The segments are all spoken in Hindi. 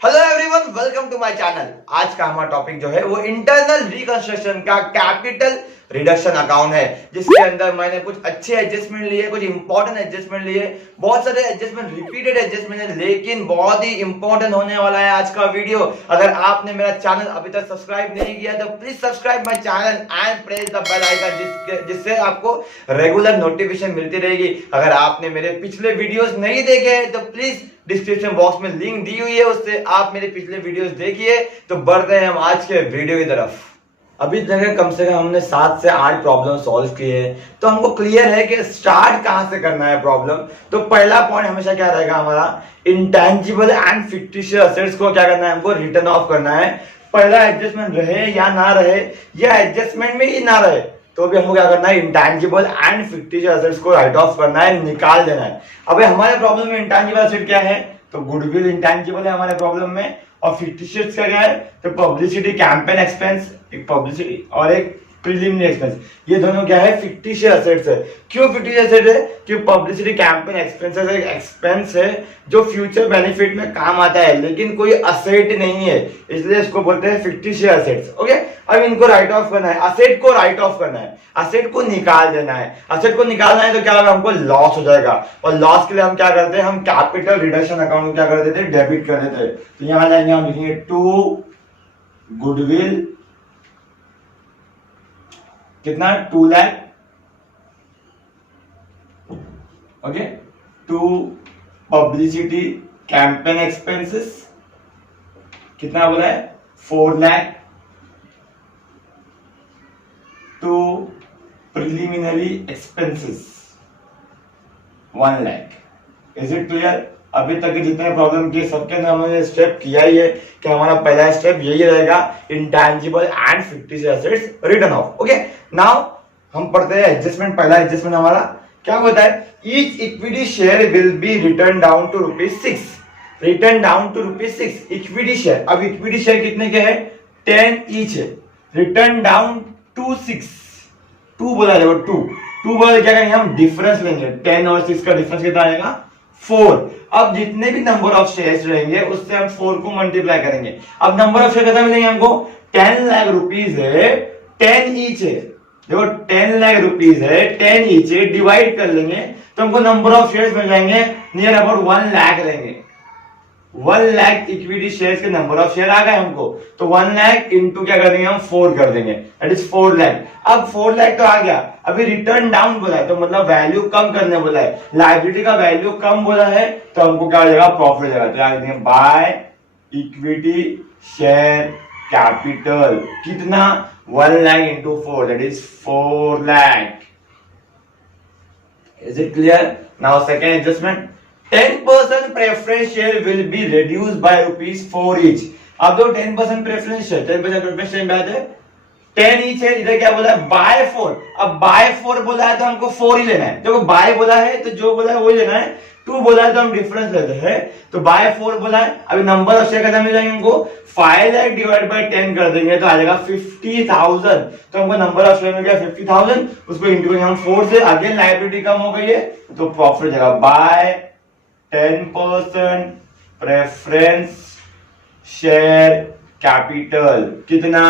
Hello everyone, welcome to my channel. आज का हमारा टॉपिक जो है वो इंटरनल रिकंस्ट्रक्शन का कैपिटल रिडक्शन अकाउंट है, जिसके अंदर मैंने कुछ अच्छे एडजस्टमेंट लिए, कुछ इंपॉर्टेंट एडजस्टमेंट लिए, बहुत सारे एडजस्टमेंट रिपीटेड एडजस्टमेंट है, लेकिन बहुत ही इंपॉर्टेंट होने वाला है आज का वीडियो। अगर आपने मेरा चैनल अभी तक सब्सक्राइब नहीं किया तो please subscribe my channel and press the bell icon, जिससे आपको रेगुलर नोटिफिकेशन मिलती रहेगी। अगर आपने मेरे पिछले वीडियोस नहीं देखे तो प्लीज डिस्क्रिप्शन बॉक्स में लिंक दी हुई है, उससे आप मेरे पिछले वीडियोस देखिए। तो बढ़ते हैं हम आज के वीडियो की तरफ। अभी तक कम से कम हमने 7 से 8 प्रॉब्लम सॉल्व किए हैं, तो हमको क्लियर है कि स्टार्ट कहां से करना है प्रॉब्लम। तो पहला पॉइंट हमेशा क्या रहेगा हमारा, इंटेंजिबल एंड फिक्टिशियस एसेट्स को क्या करना है, हमको रिटर्न ऑफ करना है। पहला एडजस्टमेंट रहे या ना रहे, या एडजस्टमेंट में ही ना रहे, तो भी हमको क्या करना है, इंटेंजिबल एंड फिक्टिशियस एसेट्स को राइट ऑफ करना है, निकाल देना है। अबे हमारे प्रॉब्लम में इंटेंजिबल एसेट क्या है, तो गुडविल इंटेंजिबल है हमारे प्रॉब्लम में, और फिक्टिशियस का क्या है, तो पब्लिसिटी कैंपेन एक्सपेंस, एक पब्लिसिटी और एक प्रीलिमिनरी एक्सपेंस, ये दोनों क्या है, फिक्टिशियस एसेट्स है। क्यों फिक्टिशियस एसेट है, क्योंकि पब्लिसिटी कैंपेन एक्सपेंसेस एक एक्सपेंस है जो फ्यूचर बेनिफिट में काम आता है, लेकिन कोई असेट नहीं है, इसलिए इसको बोलते हैं फिक्टिशियस एसेट्स। ओके, अब इनको राइट ऑफ करना है, असेट को राइट ऑफ करना है, असेट को निकाल देना है। असेट को निकालना है तो क्या होगा, हमको लॉस हो जाएगा, और लॉस के लिए हम क्या करते हैं, हम कैपिटल रिडक्शन अकाउंट को क्या कर देते हैं, डेबिट कर देते हैं। तो यहां जाएंगे, हम लिखेंगे टू गुडविल, कितना, 2 lakh, okay, to publicity campaign expenses, कितना बोला है, 4 lakh, to preliminary expenses 1 lakh. Is it clear? अभी तक के जितने प्रॉब्लम किए सबके अंदर हमने स्टेप किया ही है कि हमारा पहला स्टेप यही रहेगा, intangible and fictitious assets return of. Okay, now हम पढ़ते हैं एडजस्टमेंट। पहला एडजस्टमेंट हमारा क्या होता है, each equity share will be return down to ₹6, return down to ₹6 equity share. अब इक्विटी शेयर कितने के हैं, 10 ईच है, रिटर्न डाउन टू 6, 2 बोला जाएगा, 2 बोला क्या करेंगे, हम डिफरेंस लेंगे, 10 और 6 का डिफरेंस कितना आएगा, 4। अब जितने भी नंबर ऑफ शेयर्स रहेंगे उससे हम 4 को मल्टीप्लाई करेंगे। अब नंबर ऑफ शेयर कितना मिलेंगे हमको, 10 लाख रुपीज है, 10 ईच है, देखो 10 लाख रुपीज है, 10 ईच है, डिवाइड कर लेंगे तो हमको नंबर ऑफ शेयर्स मिल जाएंगे नियर अबाउट 1 लाख रहेंगे। 1 लाख इक्विटी शेयर्स के नंबर ऑफ शेयर आ गए हमको, तो 1 लाख इंटू क्या कर देंगे, हम 4 कर देंगे, दैट इज 4 लाख। अब 4 लाख तो आ गया, अभी रिटर्न डाउन बोला है तो मतलब वैल्यू कम करने बोला है, लायबिलिटी का वैल्यू कम बोला है, तो हमको क्या हो जाएगा, प्रॉफिट हो जाएगा। तो क्या देंगे, बाय इक्विटी शेयर कैपिटल, कितना, 1 lakh into 4, that is 4 lakh. Is it clear? Now second adjustment, 10% preference share will be reduced by ₹4 each। अब जो 10% preference share, 10% preference share बात है, 10 each है, इधर क्या बोला है, बाय 4। अब बाय 4 बोला है तो हमको 4 ही लेना है, देखो बाय बोला है तो जो बोला है वही लेना है, 2 बोला है तो हम डिफरेंस लेते हैं, तो बाय 4 बोला है। अभी नंबर ऑफ शेयर कितना मिल जाएंगे हमको, 5 लाख डिवाइड बाय 10 कर देंगे तो आ जाएगा 50,000। तो हमको नंबर ऑफ शेयर मिल गया 50,000, उसको इंटू करेंगे हम 4 से, अगेन लायबिलिटी कम हो गई है तो प्रॉफिट हो जाएगा, बाय 10% प्रेफरेंस शेयर कैपिटल, कितना,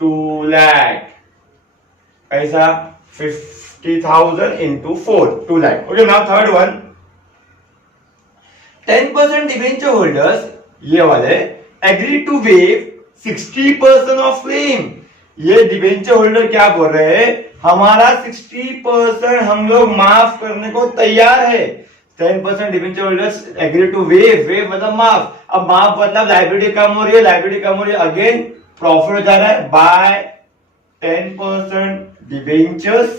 2 लाख, ऐसा 50,000 into 4, 2 lakh. Okay, now third one, 10% debenture holders, ये वाले agree to waive 60% of claim. ये डिवेंचर होल्डर क्या बोल रहे हैं, हमारा 60% हम लोग माफ करने को तैयार है। 10% debenture holders agree to waive, waive मतलब माफ, अब माफ मतलब लायबिलिटी कम हो रही है, लायबिलिटी कम हो रही है, अगेन प्रॉफिट हो जा रहा है, बाय 10% डिवेंचर्स,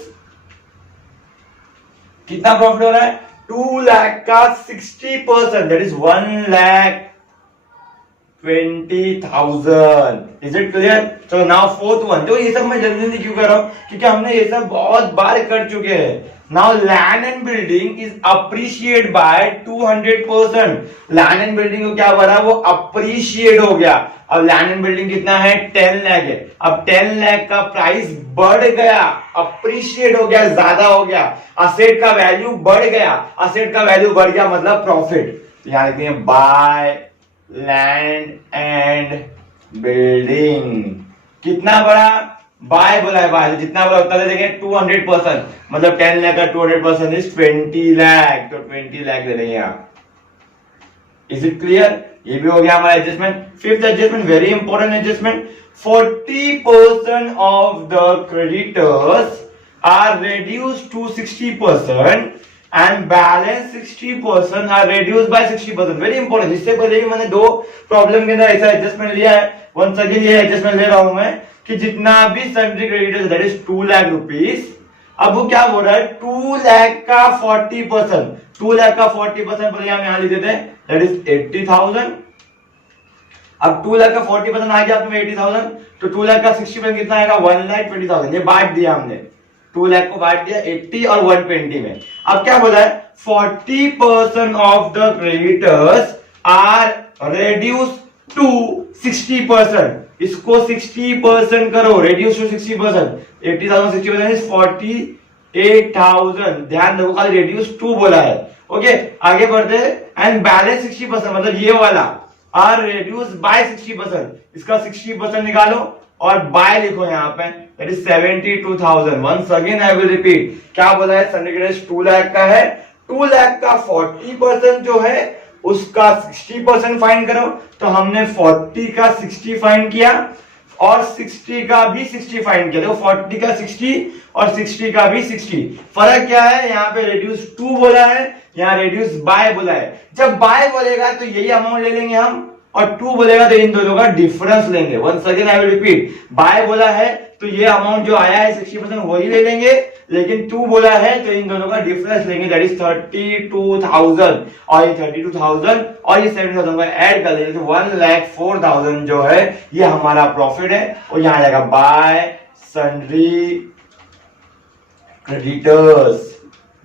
कितना प्रॉफिट हो रहा है, 2 लाख का 60%, that is 1,20,000। Is it clear? तो नाउ फोर्थ वन, तो ये सब मैं जल्दी जल्दी क्यों कर रहा हूं, क्योंकि हमने ये सब बहुत बार कर चुके हैं। Now land and building is appreciate by 200%। Land and building को क्या हो रहा है, वो अप्रिशिएट हो गया। अब लैंड एंड बिल्डिंग कितना है, 10 लाख है, अब 10 लाख का प्राइस बढ़ गया, अप्रिशिएट हो गया, ज्यादा हो गया, असेट का वैल्यू बढ़ गया, असेट का वैल्यू बढ़ गया मतलब प्रॉफिट। यहां लिखते हैं बाय लैंड एंड बिल्डिंग। कितना बड़ा? बाय बोला है, बाय जितना बड़ा उतना दे देंगे 200%, मतलब 10 लाख का 200% इज 20 लाख, तो 20 लाख दे देंगे आप। Is it clear? ये भी हो गया हमारा adjustment. Fifth adjustment, very important adjustment, 40% of the creditors are reduced to 60% and balance 60% are reduced by 60%। Very important. इससे पहले भी मैंने दो प्रॉब्लम के अंदर ऐसा एडजस्टमेंट लिया है। वंस अगेन ये एडजस्टमेंट ले रहा हूं मैं कि जितना भी sundry creditors that is 2 lakh rupees, अब वो क्या बोल रहा है 2 लाख का 40%, 2 लाख का 40% पहले हम यहां लिख देते हैं दैट इज 80,000। अब 2 लाख का 40% आ गया आपने 80,000, तो 2 लाख का 60% कितना आएगा 1,20,000। ये बांट दिया हमने, 2 लाख को बांट दिया 80 और 120 में। अब क्या बोला है 40% of the creditors are reduce to 60%। इसको 60% करो, रेड्यूस टू 60%। 80,000 60% इज 48,000। ध्यान रखो खाली रेड्यूस टू बोला है। ओके आगे बढ़ते हैं। एंड बैलेंस 60% मतलब ये वाला आर रेड्यूस बाय 60%। इसका 60% निकालो और बाय लिखो यहाँ पे, that is 72,000। Once again I will repeat, क्या बोला है सन्ड्री क्रेडिटर्स 2 लाख का है, 2 लाख का 40% जो है उसका 60% फाइंड करो। तो हमने 40 का 60 फाइंड किया और 60 का भी 60 फाइंड किया। देखो 40 का 60 और 60 का भी 60। फर्क क्या है, यहाँ पे रेड्यूस टू बोला है, यहाँ रेड्यूस बाय बोला है। जब बाय बोलेगा तो यही अमाउंट ले लेंगे हम, और टू बोलेगा तो इन दोनों का डिफरेंस लेंगे। Once again I will repeat, by बोला है तो ये अमाउंट जो आया है 60% वही ले लेंगे, लेकिन टू बोला है तो इन दोनों का डिफरेंस लेंगे, दैट इज 32,000। और ये 32,000 और ये 70,000 को ऐड कर लेंगे तो 1,04,000 जो है ये हमारा प्रॉफिट है। और यहां आएगा बाय सन्ड्री क्रेडिटर्स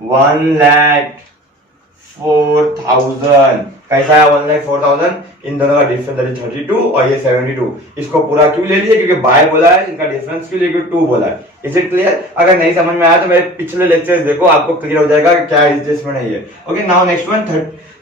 1,04,000। कैसा है 1,04,000? इन दोनों का डिफरेंस 32 और ये 72। इसको पूरा क्यों ले लिया? क्योंकि बाय बोला है, इनका डिफरेंस क्यों लेके 2 बोला है। Is it clear? अगर नहीं समझ में आया तो मेरे पिछले लेक्चर्स देखो, आपको क्लियर हो जाएगा कि क्या एडजस्टमेंट है ये। Okay now next one,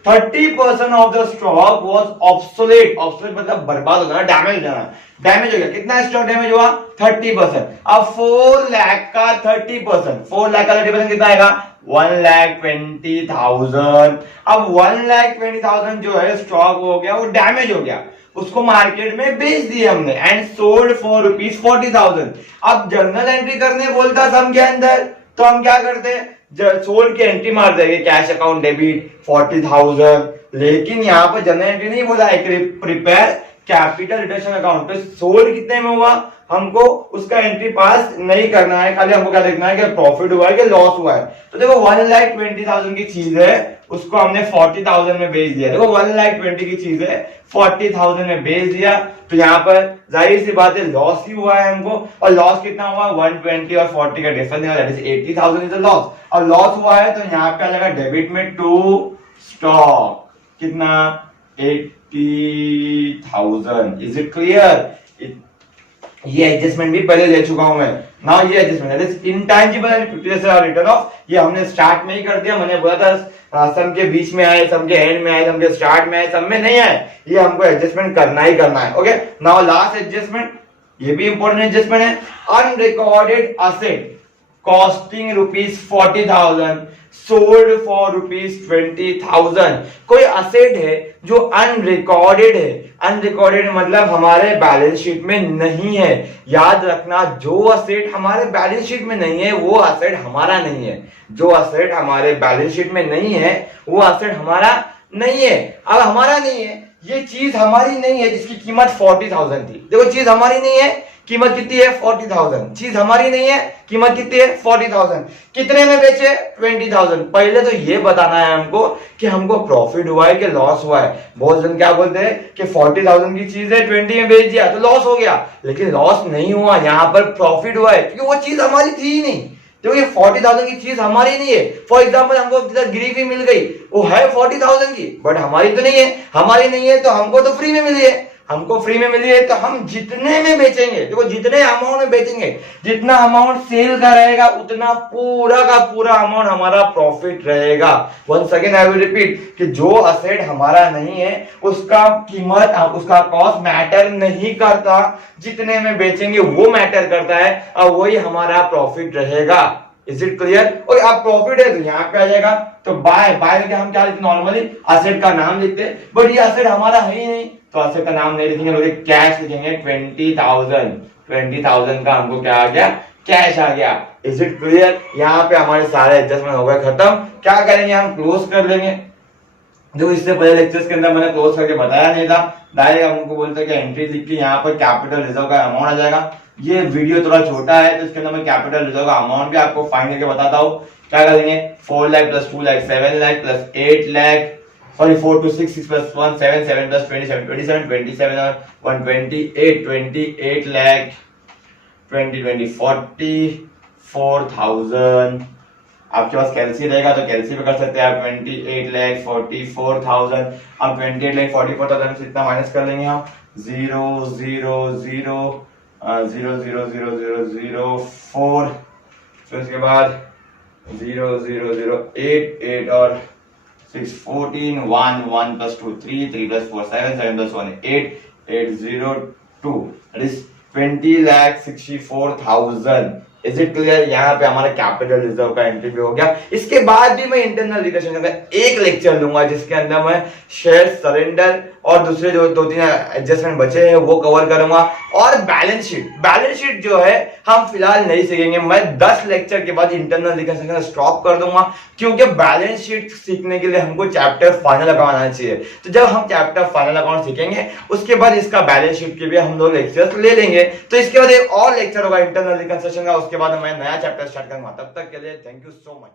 30% of the stock was obsolete. Obsolete मतलब बर्बाद हो जाना, डैमेज हो जाना। डैमेज हो गया, कितना स्टॉक डैमेज हुआ 30%। अब 4 लाख का 30%, 4 लाख का 30% कितना आएगा 1,20,000। अब 1,20,000 जो है स्टॉक हो गया, वो डैमेज हो गया, उसको मार्केट में बेच दिया हमने एंड सोल्ड फॉर ₹40,000। अब जर्नल एंट्री करने बोलता सम के अंदर, तो हम क्या करते हैं सोल्ड की एंट्री मार देंगे, कैश अकाउंट डेबिट 40,000। लेकिन यहाँ पर जर्नल एंट्री नहीं बोला है, प्रिपेयर कैपिटल रिडक्शन अकाउंट। तो सोल्ड कितने में हुआ हमको उसका एंट्री पास नहीं करना है, खाली हमको क्या देखना है कि प्रॉफिट हुआ है कि लॉस हुआ है। तो देखो 1,20,000 की चीज है, उसको हमने 40,000 में बेच दिया। देखो 1,20,000 की चीज है, 40,000 में बेच दिया, तो यहाँ पर जाहिर सी बात है लॉस ही हुआ है हमको। और लॉस कितना हुआ 120 और 40 का difference, that is 80,000 is a loss. और लॉस हुआ है तो यहाँ पे लगा डेबिट में टू स्टॉक, कितना 80,000। Is it clear? ये एडजस्टमेंट भी पहले ले चुका हूं मैं। नाउ ये adjustment that is intangible and return of, ये हमने स्टार्ट में ही कर दिया। मैंने बोला था सम के बीच में आए, सम के एंड में आए, सम के स्टार्ट में आए, सब में नहीं आए, ये हमको एडजस्टमेंट करना ही करना है। ओके नाउ लास्ट एडजस्टमेंट, ये भी इंपॉर्टेंट एडजस्टमेंट है। Unrecorded asset costing ₹40,000 sold for ₹20,000। कोई असेट है जो अनरिकॉर्डेड है, अनरिकॉर्डेड मतलब हमारे बैलेंस शीट में नहीं है। याद रखना, जो असेट हमारे बैलेंस शीट में नहीं है वो असेट हमारा नहीं है। जो असेट हमारे बैलेंस शीट में नहीं है वो असेट हमारा नहीं है। अब हमारा नहीं है, ये चीज हमारी नहीं है जिसकी कीमत 40,000 थी। देखो चीज हमारी नहीं है, कीमत कितनी है 40,000। चीज हमारी नहीं है, कीमत कितनी है 40,000। कितने में बेचे 20,000। पहले तो ये बताना है हमको कि हमको प्रॉफिट हुआ है कि लॉस हुआ है। बहुत जन क्या बोलते हैं कि 40,000 की चीज है 20 में बेच दिया तो लॉस हो गया, लेकिन लॉस नहीं हुआ, यहाँ पर प्रॉफिट हुआ है क्योंकि वो चीज हमारी थी ही नहीं। तो ये 40,000 की चीज हमारी नहीं है। फॉर एग्जाम्पल हमको गिरी मिल गई, वो है 40,000 की बट हमारी तो नहीं है। हमारी नहीं है तो हमको तो फ्री में मिली है। हमको फ्री में मिली है तो हम जितने में बेचेंगे, देखो जितने अमाउंट में बेचेंगे, जितना अमाउंट सेल का रहेगा उतना पूरा का पूरा अमाउंट हमारा प्रॉफिट रहेगा। Once again I will repeat कि जो असेट हमारा नहीं है उसका कीमत, उसका कॉस्ट मैटर नहीं करता, जितने में बेचेंगे वो मैटर करता है और वही हमारा प्रॉफिट रहेगा। Is it clear? और अब प्रॉफिट है तो यहाँ पे आ जाएगा, तो बाय के हम क्या लिखते, नॉर्मली असेट का नाम लिखते, बट ये असेट हमारा है ही नहीं तो असेट का नाम नहीं लिखेंगे, बोलते कैश लिखेंगे। 20,000 का हमको क्या आ गया, कैश आ गया। Is it clear? यहाँ पे हमारे सारे एडजस्टमेंट हो गए खत्म। क्या करेंगे, हम क्लोज कर लेंगे। जो इससे पहले लेक्चर्स के अंदर मैंने क्लोज करके बताया नहीं था, डायरेक्ट हमको बोलते हैं कि एंट्री लिख के यहाँ पर कैपिटल रिजर्व का अमाउंट आ जाएगा। ये वीडियो थोड़ा छोटा है तो इसके अंदर मैं कैपिटल रिजर्व का अमाउंट भी आपको फाइंड करके बताता हूँ। क्या करेंगे, 4 lakh plus 2 lakh 7 lakh plus 8 lakh, sorry 4 to 6 plus 1 7 7 plus 27 27 और 128 28 लाख 20 20 44,000। आपके पास कैलसी रहेगा तो कैलसी पे कर सकते हैं आप। 28 लाख 44,000। अब 28 लाख 44,000 से इतना माइनस कर लेंगे हम, 0 0 0 0 0 0 0 0 4, फिर उसके बाद 0 0 0 8 8 और 6 14 1 1 plus 2 3 3 plus 4 7 7 plus 1 8 8 0 2, that is 20,64,000। Is it clear? यहाँ पे हमारा कैपिटल रिजर्व का एंट्री भी हो गया। इसके बाद भी मैं इंटरनल रिकन्स्ट्रक्शन का एक लेक्चर लूंगा जिसके अंदर मैं शेयर सरेंडर और दूसरे जो 2-3 एडजस्टमेंट बचे हैं वो कवर करूंगा। और बैलेंस शीट जो है हम फिलहाल नहीं सीखेंगे। मैं 10 लेक्चर के बाद इंटरनल रिकन्स्ट्रक्शन स्टॉप कर दूंगा, क्योंकि बैलेंस शीट सीखने के लिए हमको चैप्टर फाइनल अकाउंट आना चाहिए। तो जब हम चैप्टर फाइनल अकाउंट सीखेंगे उसके बाद इसका बैलेंस शीट के भी हम लोग लेक्चर्स ले लेंगे। तो इसके बाद एक और लेक्चर होगा इंटरनल रिकन्स्ट्रक्शन का, उसके बाद मैं नया चैप्टर स्टार्ट करूंगा। तब तक के लिए थैंक यू सो मच।